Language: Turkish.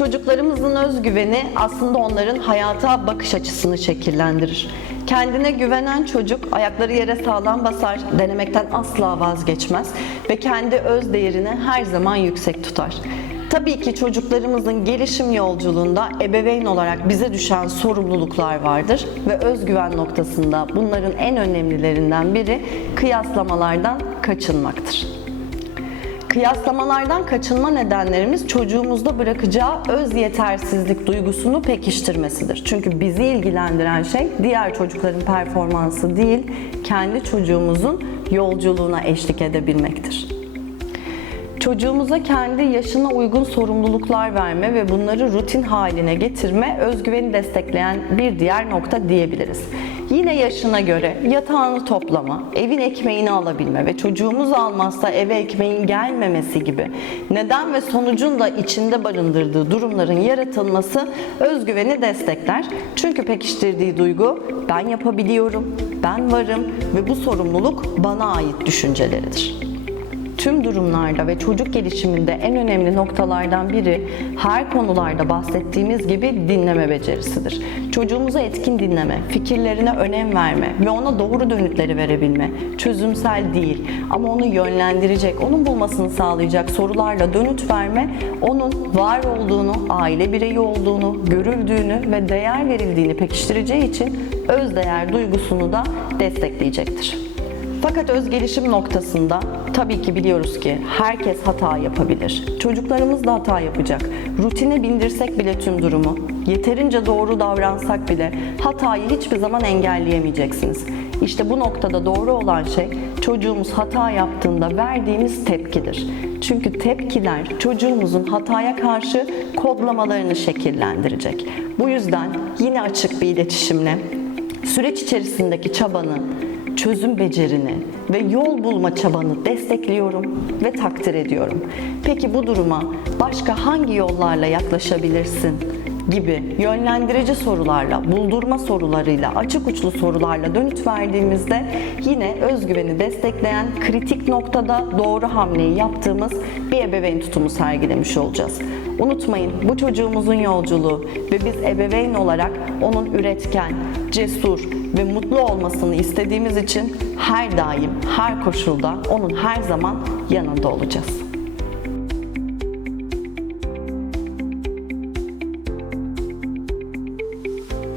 Çocuklarımızın özgüveni aslında onların hayata bakış açısını şekillendirir. Kendine güvenen çocuk ayakları yere sağlam basar, denemekten asla vazgeçmez ve kendi öz değerini her zaman yüksek tutar. Tabii ki çocuklarımızın gelişim yolculuğunda ebeveyn olarak bize düşen sorumluluklar vardır ve özgüven noktasında bunların en önemlilerinden biri kıyaslamalardan kaçınmaktır. Kıyaslamalardan kaçınma nedenlerimiz çocuğumuzda bırakacağı öz yetersizlik duygusunu pekiştirmesidir. Çünkü bizi ilgilendiren şey diğer çocukların performansı değil, kendi çocuğumuzun yolculuğuna eşlik edebilmektir. Çocuğumuza kendi yaşına uygun sorumluluklar verme ve bunları rutin haline getirme özgüveni destekleyen bir diğer nokta diyebiliriz. Yine yaşına göre yatağını toplama, evin ekmeğini alabilme ve çocuğumuz almazsa eve ekmeğin gelmemesi gibi neden ve sonucun da içinde barındırdığı durumların yaratılması özgüveni destekler. Çünkü pekiştirdiği duygu ben yapabiliyorum, ben varım ve bu sorumluluk bana ait düşünceleridir. Tüm durumlarda ve çocuk gelişiminde en önemli noktalardan biri her konularda bahsettiğimiz gibi dinleme becerisidir. Çocuğumuzu etkin dinleme, fikirlerine önem verme ve ona doğru dönütleri verebilme, çözümsel değil ama onu yönlendirecek, onun bulmasını sağlayacak sorularla dönüt verme, onun var olduğunu, aile bireyi olduğunu, görüldüğünü ve değer verildiğini pekiştireceği için özdeğer duygusunu da destekleyecektir. Fakat öz gelişim noktasında tabii ki biliyoruz ki herkes hata yapabilir. Çocuklarımız da hata yapacak. Rutine bindirsek bile tüm durumu, yeterince doğru davransak bile hatayı hiçbir zaman engelleyemeyeceksiniz. İşte bu noktada doğru olan şey çocuğumuz hata yaptığında verdiğimiz tepkidir. Çünkü tepkiler çocuğumuzun hataya karşı kodlamalarını şekillendirecek. Bu yüzden yine açık bir iletişimle süreç içerisindeki çabanı, çözüm becerini ve yol bulma çabanı destekliyorum ve takdir ediyorum. Peki bu duruma başka hangi yollarla yaklaşabilirsin? Gibi yönlendirici sorularla, buldurma sorularıyla, açık uçlu sorularla dönüt verdiğimizde yine özgüveni destekleyen kritik noktada doğru hamleyi yaptığımız bir ebeveyn tutumu sergilemiş olacağız. Unutmayın bu çocuğumuzun yolculuğu ve biz ebeveyn olarak onun üretken, cesur ve mutlu olmasını istediğimiz için her daim, her koşulda onun her zaman yanında olacağız.